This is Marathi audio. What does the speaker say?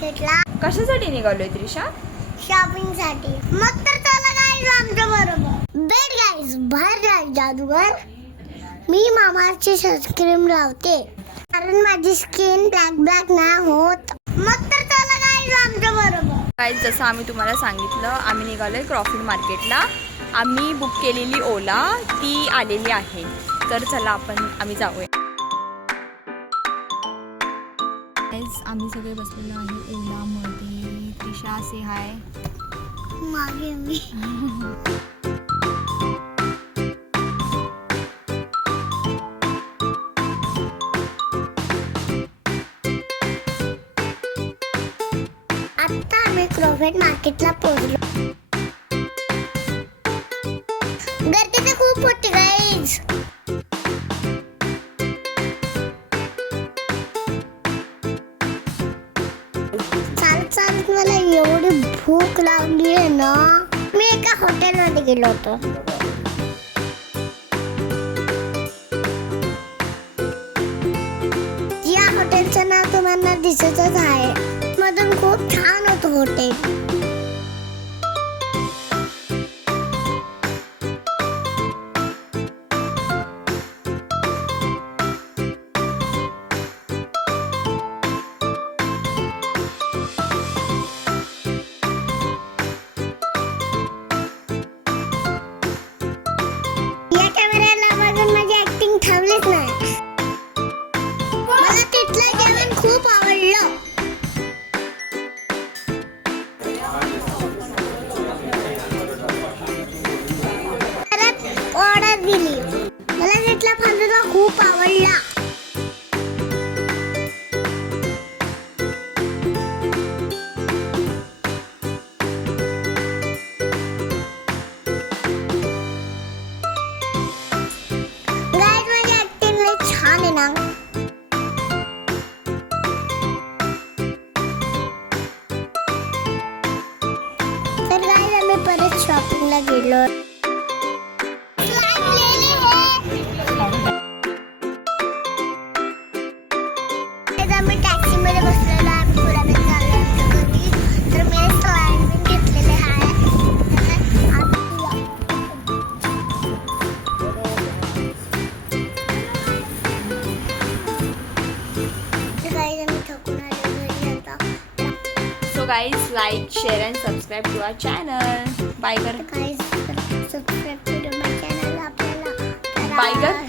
मार्केटला. कशासाठी निघालोय त्रिशा? शॉपिंग साठी. मग तर चला गाईज आमच्या बरोबर. बेट गाईज बाहेर जादूगर. मी मामाची सनस्क्रीन लावते कारण माझी स्किन ब्लॅक नाही होत. मग तर चला गाईज आमच्या बरोबर. गाईज जसं आम्ही तुम्हाला सांगितलं, आम्ही निघालोय क्रॉफर्ड मार्केटला. आम्ही बुक केलेली ओला ती आलेली आहे, तर चला आम्ही जाऊया. गाईज आम्ही सगळे बसलेलो आहे ओलामध्ये. त्रिशा से हाय. मागे मी आता आम्ही क्रॉफर्ड मार्केटला पोहोचलो. गर्दी तर खूप होती गाईज. चालत मला एवढी भूक लागली आहे ना. मी एका हॉटेलमध्ये गेलो होतो. या हॉटेलचं नाव तुम्हाला दिसतच आहे. मधून खूप छान होतं हॉटेल. या कॅमेऱ्याला बघून माझी ऍक्टिंग थांबलीच नाही. मला तिथलं जेवण खूप आवडलं. परत ऑर्डर दिली. मला तिथला फलुदा खूप आवडला. गाईज माझी ऍक्टिंग लय छान आहे ना. तर गाईज आम्ही परत शॉपिंगला गेलो. आम्ही टॅक्सीमध्ये बसलेलो. आम्ही थोड्या वेळ चाललो आमच्या घरी. तर मी स्लाईड पण घेतलेले आहे. गाईज आम्ही थकून आलो घरी आता. So guys like share and subscribe to our channel. Bye कर. गाईज सबस्क्राईब करू माझ्या चॅनलला. आपल्याला बाय कर.